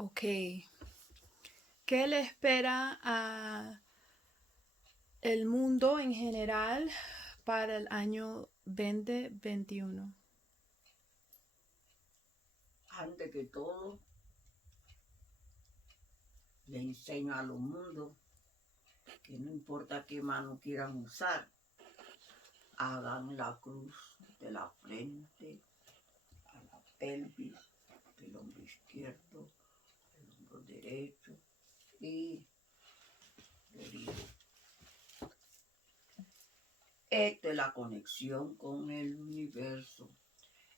Ok. ¿Qué le espera a el mundo en general para el año 2021? Antes que todo, le enseño a los mundos que no importa qué mano quieran usar, hagan la cruz de la frente a la pelvis, del hombro izquierdo, del hombro derecho y del hígado. Esta es la conexión con el universo,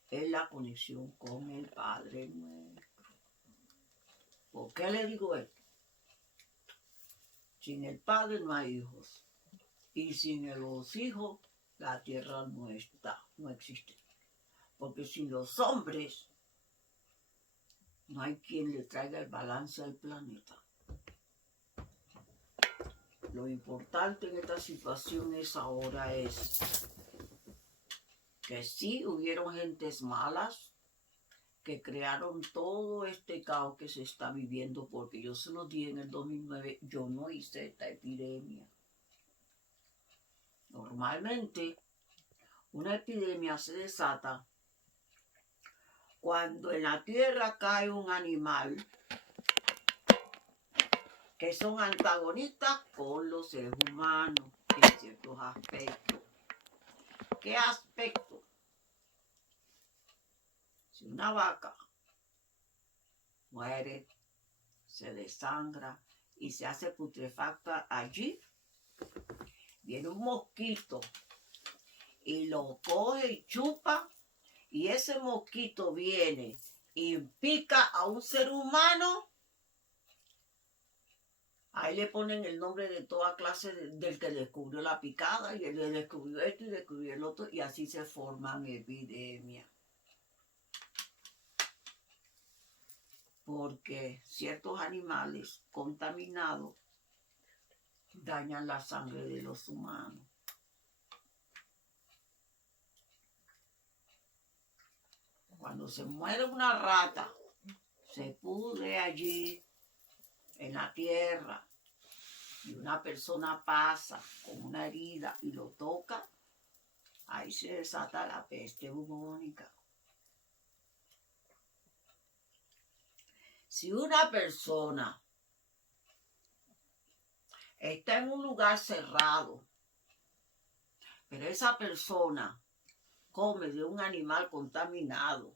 es la conexión con el Padre nuestro. ¿Por qué le digo esto? Sin el Padre no hay hijos. Y sin los hijos, la tierra no está, no existe. Porque sin los hombres, no hay quien le traiga el balance al planeta. Lo importante en esta situación ahora es que sí hubieron gentes malas que crearon todo este caos que se está viviendo, porque yo se lo di en el 2009, yo no hice esta epidemia. Normalmente, una epidemia se desata cuando en la tierra cae un animal que son antagonistas con los seres humanos en ciertos aspectos. ¿Qué aspecto? Si una vaca muere, se desangra y se hace putrefacta allí, viene un mosquito y lo coge y chupa, y ese mosquito viene y pica a un ser humano. Ahí le ponen el nombre de toda clase del que descubrió la picada, y el que descubrió esto y descubrió el otro, y así se forman epidemias. Porque ciertos animales contaminados dañan la sangre de los humanos. Cuando se muere una rata, se pudre allí en la tierra, y una persona pasa con una herida y lo toca, ahí se desata la peste bubónica. Si una persona está en un lugar cerrado, pero esa persona come de un animal contaminado,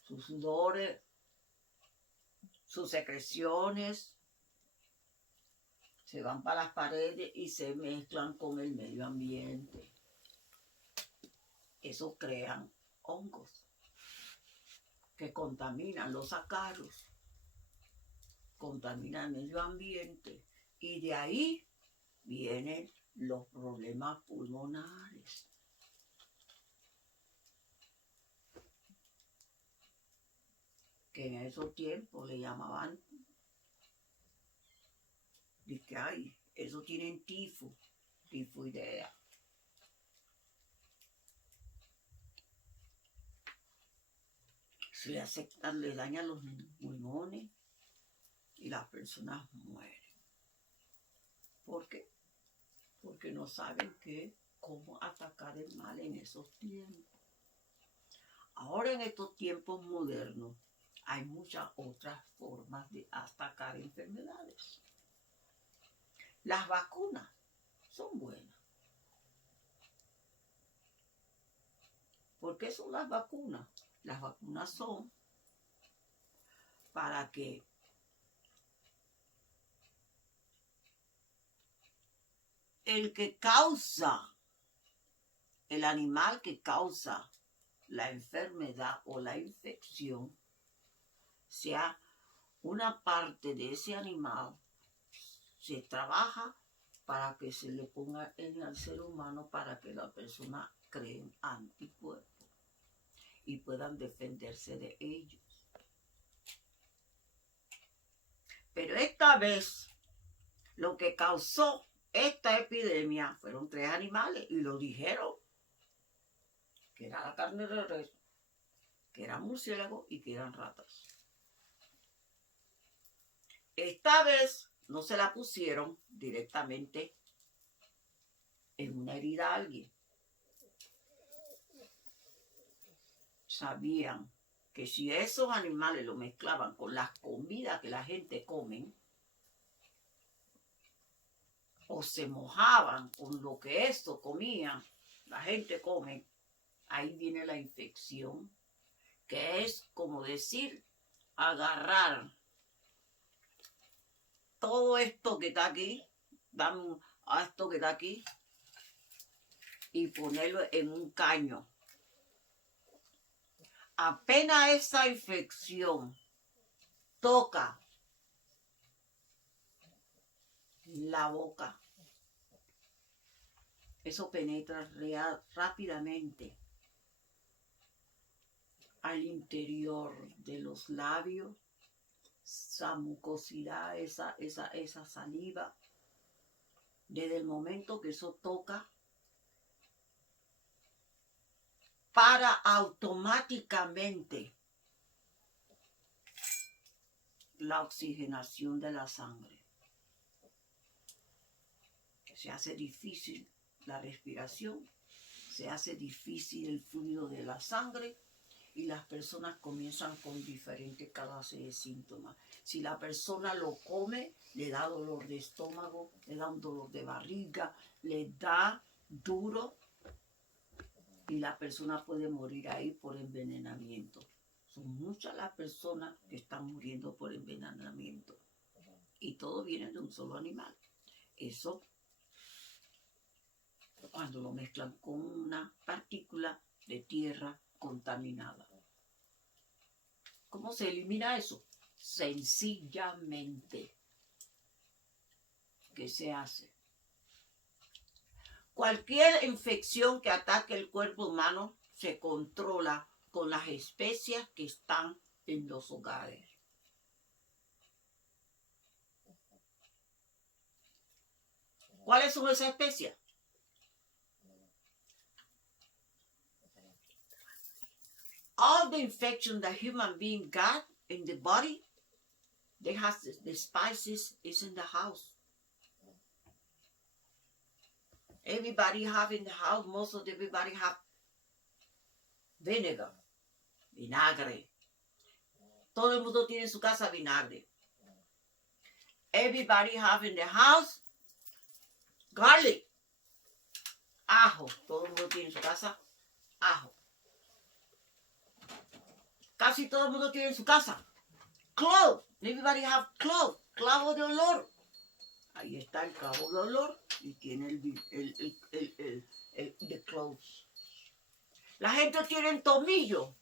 sus sudores, sus secreciones se van para las paredes y se mezclan con el medio ambiente. Eso crean hongos que contaminan los ácaros, contaminan el medio ambiente, y de ahí vienen los problemas pulmonares. Que en esos tiempos le llamaban, dice, ay, eso tienen tifo, tifoidea. Se le aceptan, le dañan los pulmones y las personas mueren. ¿Por qué? Porque no saben cómo atacar el mal en esos tiempos. Ahora en estos tiempos modernos hay muchas otras formas de atacar enfermedades. Las vacunas son buenas. ¿Por qué son las vacunas? Las vacunas son para que el que causa, el animal que causa la enfermedad o la infección, sea una parte de ese animal, se trabaja para que se le ponga en el ser humano para que la persona cree anticuerpos y puedan defenderse de ellos. Pero esta vez lo que causó esta epidemia fueron 3 animales, y lo dijeron, que era la carne de res, que eran murciélagos y que eran ratas. esta vez no se la pusieron directamente en una herida a alguien. Sabían que si esos animales lo mezclaban con las comidas que la gente come, o se mojaban con lo que esto comían, la gente come, ahí viene la infección, que es como decir, agarrar todo esto que está aquí, dame a esto que está aquí, y ponerlo en un caño. Apenas esa infección toca la boca, eso penetra rápidamente al interior de los labios, esa mucosidad, esa saliva. Desde el momento que eso toca, para automáticamente la oxigenación de la sangre. Se hace difícil la respiración, se hace difícil el fluido de la sangre y las personas comienzan con diferentes clases de síntomas. Si la persona lo come, le da dolor de estómago, le da un dolor de barriga, le da duro y la persona puede morir ahí por envenenamiento. Son muchas las personas que están muriendo por envenenamiento y todo viene de un solo animal. Eso, cuando lo mezclan con una partícula de tierra contaminada. ¿Cómo se elimina eso? Sencillamente. ¿Qué se hace? Cualquier infección que ataque el cuerpo humano se controla con las especias que están en los hogares. ¿Cuáles son esas especias? All the infection that human being got in the body, they have the spices is in the house. Everybody have in the house, most of everybody have vinegar, vinagre. Todo el mundo tiene en su casa vinagre. Everybody have in the house garlic, ajo. Todo el mundo tiene en su casa ajo. Casi todo el mundo tiene en su casa clove. Everybody have clove, clavo de olor. Ahí está el clavo de olor y tiene the cloves. La gente tiene tomillo.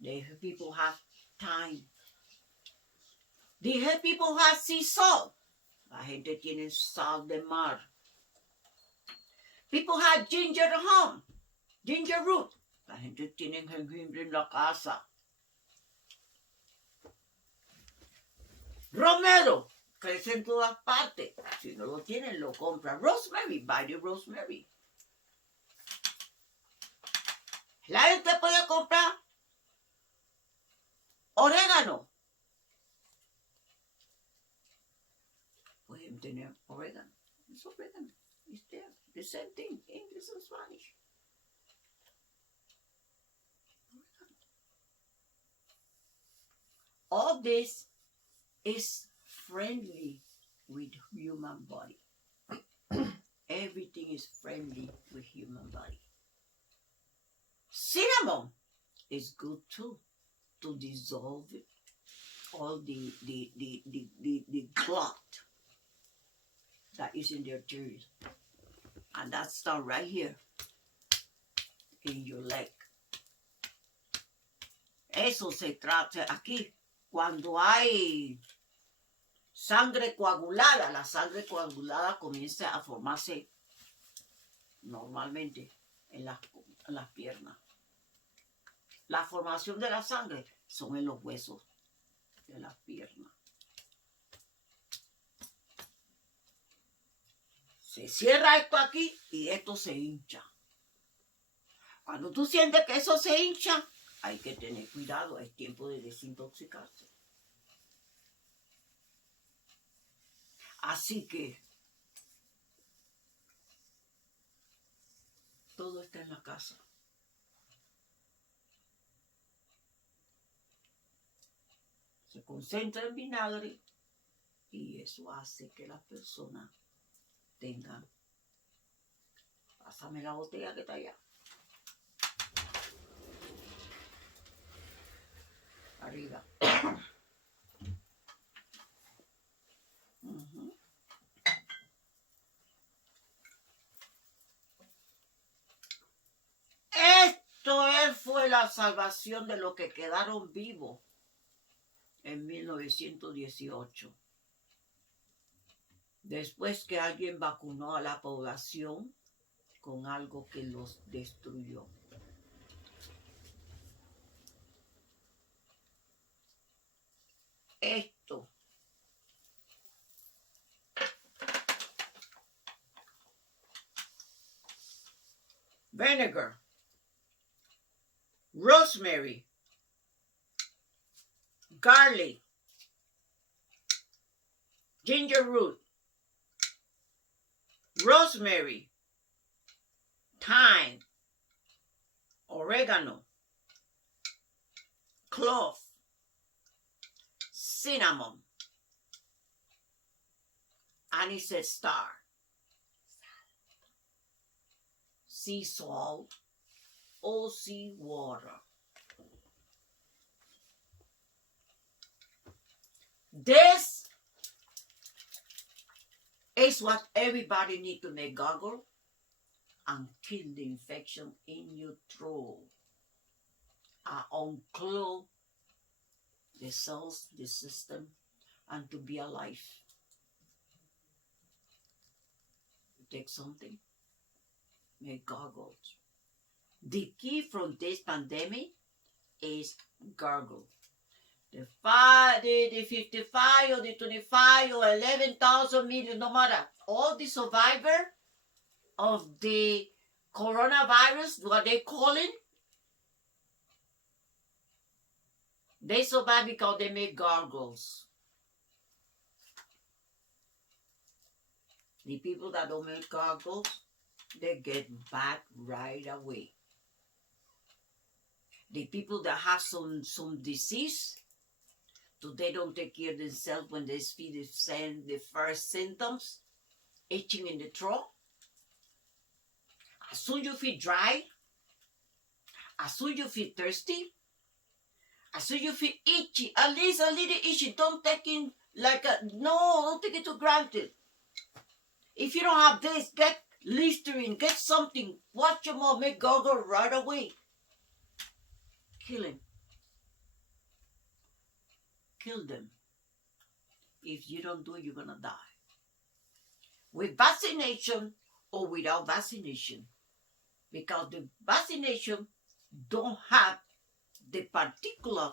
The people have thyme. The people have sea salt. La gente tiene sal de mar. People have ginger at home. Ginger root. La gente tiene jengibre en la casa. Romero. Crece en todas partes. Si no lo tienen, lo compran. Rosemary. Buy the rosemary. La gente puede comprar orégano. Pueden tener orégano. Es orégano. It's there. The same thing. English and Spanish. All this is friendly with human body. Everything is friendly with human body. Cinnamon is good too, to dissolve it, all the clot that is in the arteries. And that's done right here in your leg. Eso se trata aquí. Cuando hay sangre coagulada, la sangre coagulada comienza a formarse normalmente en las piernas. La formación de la sangre son en los huesos de las piernas. Se cierra esto aquí y esto se hincha. Cuando tú sientes que eso se hincha, hay que tener cuidado, es tiempo de desintoxicarse. Así que todo está en la casa. Se concentra en vinagre y eso hace que las personas tengan. Pásame la botella que está allá. Arriba. Uh-huh. Fue la salvación de los que quedaron vivos en 1918. Después que alguien vacunó a la población con algo que los destruyó. Esto vinegar, rosemary, garlic, ginger root, rosemary, thyme, oregano, clove, cinnamon, aniseed star, sea salt, or sea water. This is what everybody needs to make gargle and kill the infection in your throat. Unclog the cells, the system, and to be alive. You take something, make gargles. The key from this pandemic is gargle. The 55 or the 25 or 11,000 million, no matter, all the survivor of the coronavirus, what they call it, they survive because they make gargles. The people that don't make gargles, they get bad right away. The people that have some disease, so they don't take care of themselves when they feel the first symptoms, itching in the throat. As soon as you feel dry, as soon as you feel thirsty, as soon as you feel itchy, at least a little itchy, don't take it don't take it for granted. If you don't have this, get Listerine, get something, wash your mouth, make gargle right away. Kill him. Kill them. If you don't do it, you're gonna die. With vaccination or without vaccination. Because the vaccination don't have the particular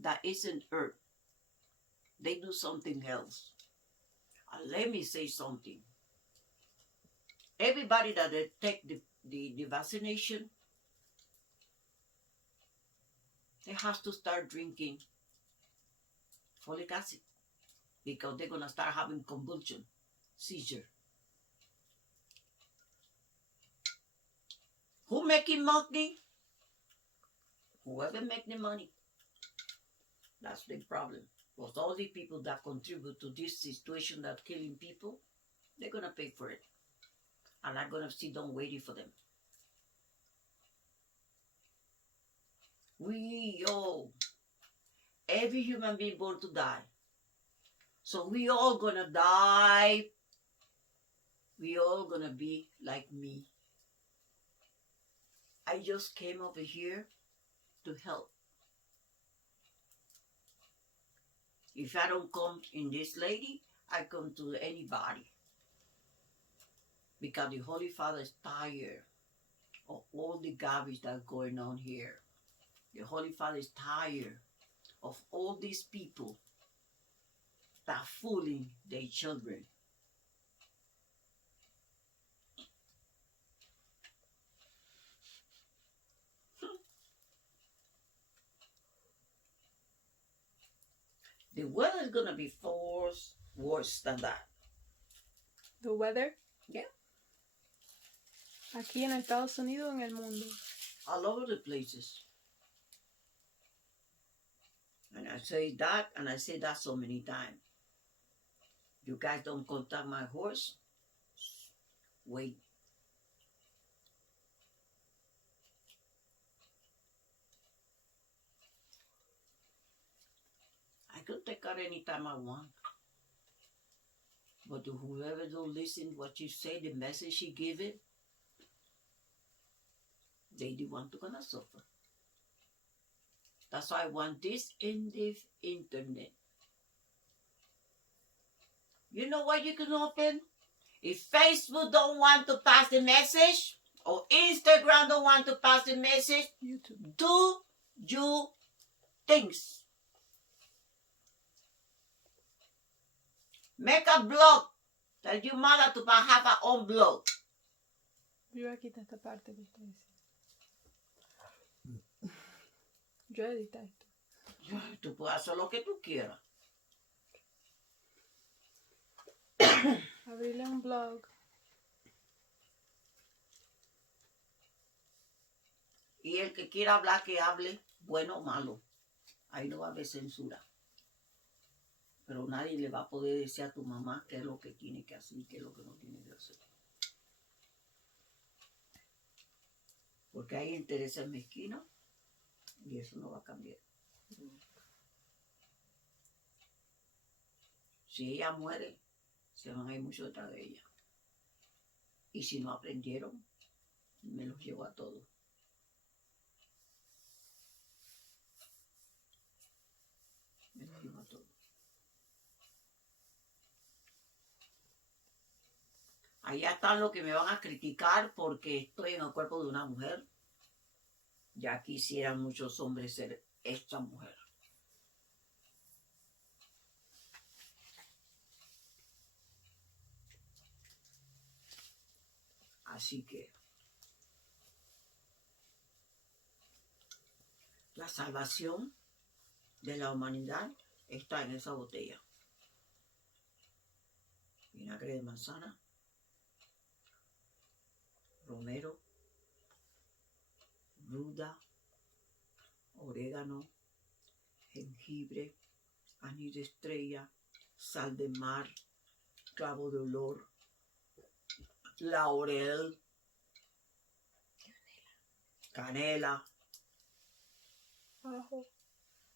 that isn't earth. They do something else. And let me say something. Everybody that they take the vaccination, they have to start drinking folic acid because they're going to start having convulsion, seizure. Who making money? Whoever make the money. That's the problem. Because all the people that contribute to this situation that killing people, they're going to pay for it. And I'm going to sit down waiting for them. We all, every human being born to die. So we all going to die. We all going to be like me. I just came over here to help. If I don't come in this lady, I come to anybody. Because the Holy Father is tired of all the garbage that's going on here. The Holy Father is tired of all these people that are fooling their children. The weather is going to be worse than that. The weather. Yeah. Aquí en Estados Unidos, en el mundo. All over the places. And I say that, and I say that so many times. You guys don't contact my horse? Wait. I could take her anytime I want. But to whoever don't listen what you say, the message she give it, they the one to gonna suffer. That's why I want this in the internet. You know what you can open? If Facebook don't want to pass the message, or Instagram don't want to pass the message, YouTube. do you things. Make a blog. Tell your mother to have her own blog. Yo aquí está esta parte que está diciendo. Yo edité esto. Tú puedes hacer lo que tú quieras. Abrirle un blog. Y el que quiera hablar, que hable, bueno o malo. Ahí no va a haber censura. Pero nadie le va a poder decir a tu mamá qué es lo que tiene que hacer y qué es lo que no tiene que hacer. Porque hay intereses mezquinos y eso no va a cambiar. Si ella muere, se van a ir mucho detrás de ella. Y si no aprendieron, me los llevo a todos. Me los llevo a todos. Allá están los que me van a criticar porque estoy en el cuerpo de una mujer. Ya quisieran muchos hombres ser esta mujer. Así que la salvación de la humanidad está en esa botella. Vinagre de manzana, romero, ruda, orégano, jengibre, anís de estrella, sal de mar, clavo de olor, laurel, canela,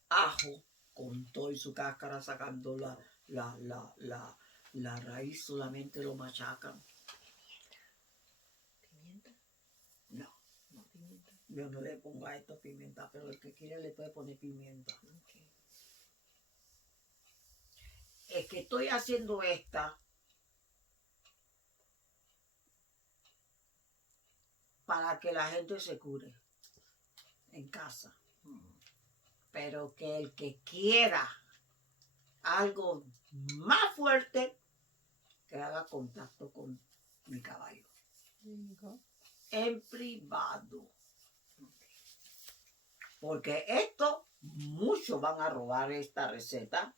ajo, con todo y su cáscara sacando la raíz, solamente lo machacan. ¿Pimienta? No, No, pimienta. yo no le pongo a esto pimienta, pero el que quiere le puede poner pimienta. Okay. Es que estoy haciendo esta para que la gente se cure en casa. Pero que el que quiera algo más fuerte, que haga contacto con mi caballo. There you go. En privado. Porque muchos van a robar esta receta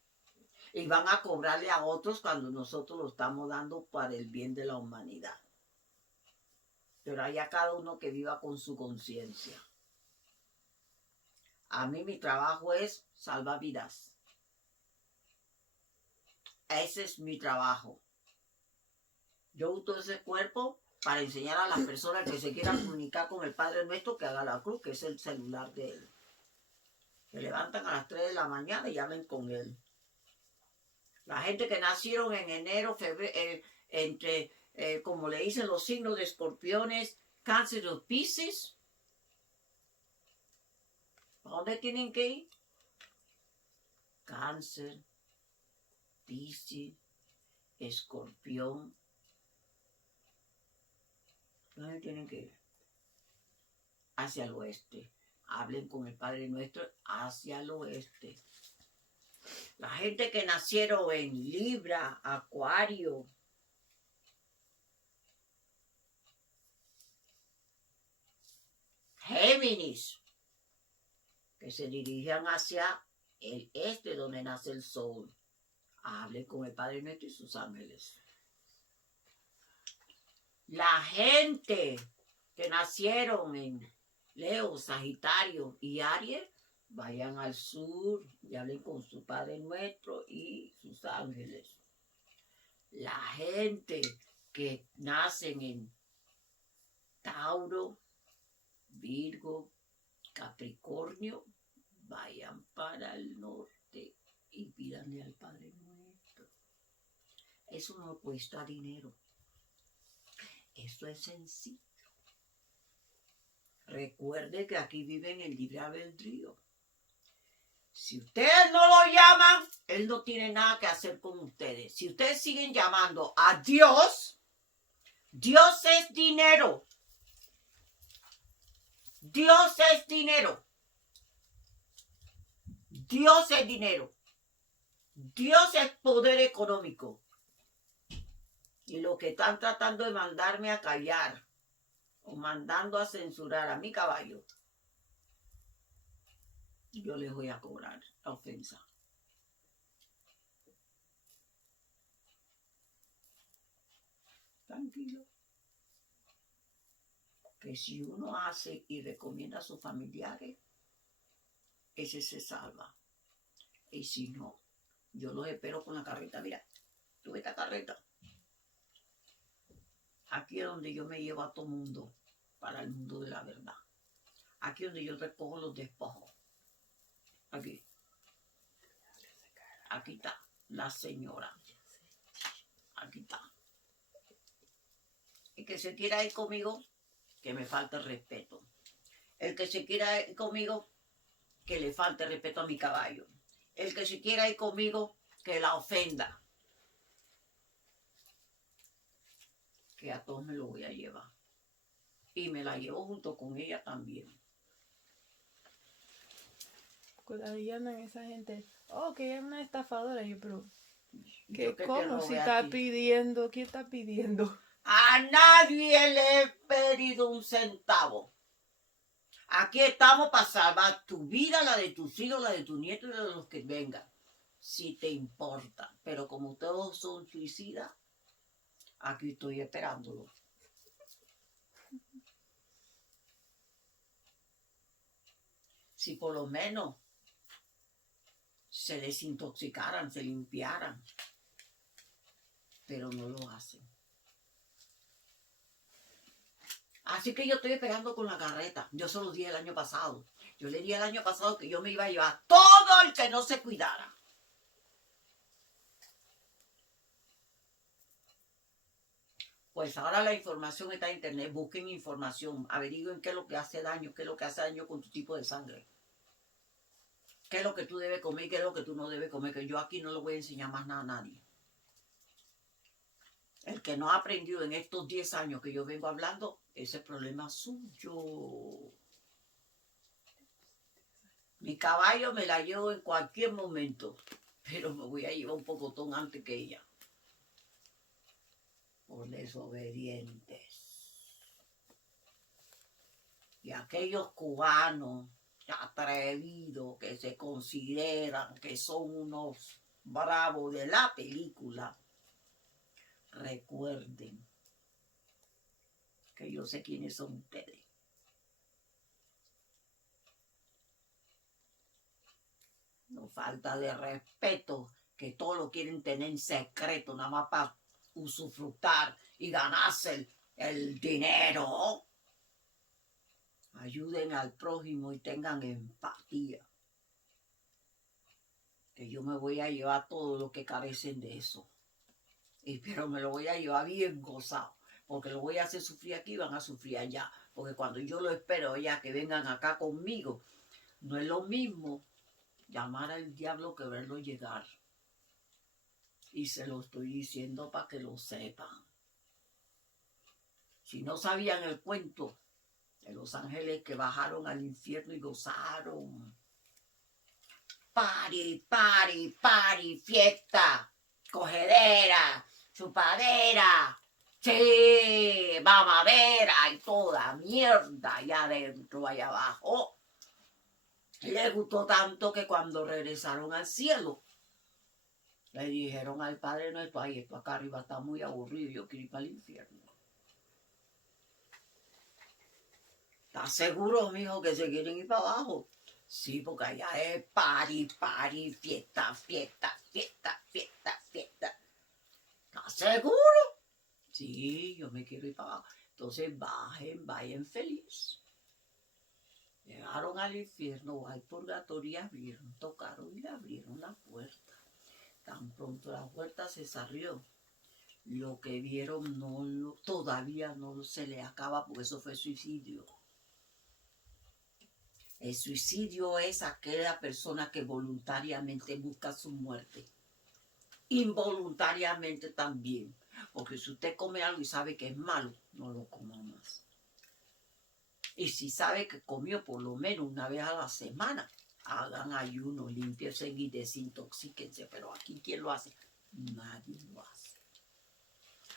y van a cobrarle a otros cuando nosotros lo estamos dando para el bien de la humanidad. Pero haya cada uno que viva con su conciencia. A mí mi trabajo es salvar vidas. Ese es mi trabajo. Yo uso ese cuerpo para enseñar a las personas que se quieran comunicar con el Padre Nuestro que haga la cruz, que es el celular de él. Se levantan a las 3 de la mañana y hablen con él. La gente que nacieron en enero, febrero, como le dicen los signos de escorpiones, cáncer o piscis, ¿a dónde tienen que ir? Cáncer, piscis, escorpión. ¿Dónde tienen que ir? Hacia el oeste. Hablen con el Padre Nuestro hacia el oeste. La gente que nacieron en Libra, Acuario, Géminis, que se dirigían hacia el este donde nace el sol. Hable con el Padre Nuestro y sus ángeles. La gente que nacieron en Leo, Sagitario y Aries, vayan al sur y hablen con su Padre Nuestro y sus ángeles. La gente que nacen en Tauro, Virgo, Capricornio, vayan para el norte y pídanle al Padre Nuestro. Eso no cuesta dinero. Eso es sencillo. Recuerde que aquí viven el libre albedrío. Si ustedes no lo llaman, Él no tiene nada que hacer con ustedes. Si ustedes siguen llamando a Dios, Dios es dinero. Dios es dinero. Dios es dinero. Dios es poder económico. Y lo que están tratando de mandarme a callar o mandando a censurar a mi caballo, yo les voy a cobrar la ofensa. Tranquilo. Que si uno hace y recomienda a sus familiares, ese se salva. Y si no, yo los espero con la carreta. Mira, tú esta carreta. Aquí es donde yo me llevo a todo mundo para el mundo de la verdad. Aquí es donde yo recojo los despojos. Aquí. Aquí está la señora. Aquí está. El que se quiera ir conmigo, que me falte el respeto. El que se quiera ir conmigo, que le falte respeto a mi caballo. El que se quiera ir conmigo, que la ofenda. Que a todos me lo voy a llevar. Y me la llevo junto con ella también. Cuando llaman a esa gente, oh, que ella es una estafadora. Yo, pero, Yo que te ¿cómo? robé Si a está ti. pidiendo, ¿qué está pidiendo? A nadie le he pedido un centavo. Aquí estamos para salvar tu vida, la de tus hijos, la de tus nietos y la de los que vengan. Si te importa. Pero como todos son suicidas, aquí estoy esperándolo. Si por lo menos se desintoxicaran, se limpiaran. Pero no lo hacen. Así que yo estoy esperando con la carreta. Yo se lo dije el año pasado. Yo le dije el año pasado que yo me iba a llevar todo el que no se cuidara. Pues ahora la información está en internet. Busquen información. Averigüen qué es lo que hace daño. Qué es lo que hace daño con tu tipo de sangre. Qué es lo que tú debes comer y qué es lo que tú no debes comer. Que yo aquí no le voy a enseñar más nada a nadie. El que no ha aprendido en estos 10 años que yo vengo hablando, ese es problema suyo. Mi caballo me la llevo en cualquier momento, pero me voy a llevar un pocotón antes que ella. Por desobedientes. Y aquellos cubanos atrevidos que se consideran que son unos bravos de la película, recuerden que yo sé quiénes son ustedes. No falta de respeto, que todo lo quieren tener en secreto, nada más para usufructar y ganarse el dinero. Ayuden al prójimo y tengan empatía. Que yo me voy a llevar todo lo que carecen de eso. Pero me lo voy a llevar bien gozado. Porque lo voy a hacer sufrir aquí y van a sufrir allá. Porque cuando yo lo espero ya que vengan acá conmigo, no es lo mismo llamar al diablo que verlo llegar. Y se lo estoy diciendo para que lo sepan. Si no sabían el cuento de los ángeles que bajaron al infierno y gozaron. Party, party, party, fiesta, cogedera, chupadera, sí, mamadera y toda mierda allá adentro, allá abajo. Le gustó tanto que cuando regresaron al cielo, le dijeron al Padre Nuestro, ay, esto acá arriba está muy aburrido, yo quiero ir para el infierno. ¿Estás seguro, mijo, que se quieren ir para abajo? Sí, porque allá es party, fiesta, fiesta, fiesta, fiesta, fiesta. ¿Estás seguro? Sí, yo me quiero ir para abajo. Entonces vayan feliz. Llegaron al infierno o al purgatorio y abrieron, tocaron y le abrieron la puerta. Tan pronto la puerta se cerró, lo que vieron todavía no se le acaba porque eso fue suicidio. El suicidio es aquella persona que voluntariamente busca su muerte. Involuntariamente también. Porque si usted come algo y sabe que es malo, no lo coma más. Y si sabe que comió por lo menos una vez a la semana, hagan ayuno, límpiense y desintoxíquense. Pero aquí, ¿quién lo hace? Nadie lo hace.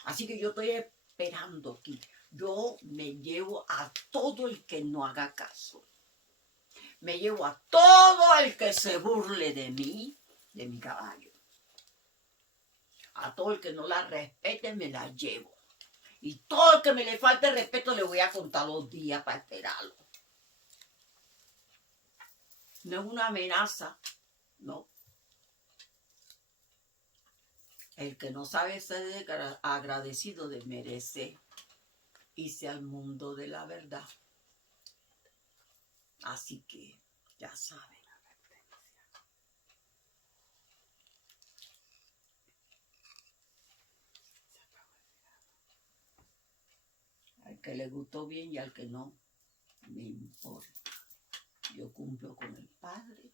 Así que yo estoy esperando aquí. Yo me llevo a todo el que no haga caso. Me llevo a todo el que se burle de mí, de mi caballo. A todo el que no la respete, me la llevo. Y todo el que me le falte respeto, le voy a contar los días para esperarlo. No es una amenaza, no. El que no sabe ser agradecido de merece irse al mundo de la verdad. Así que, ya saben. Al que le gustó bien y al que no, me importa. Yo cumplo con el Padre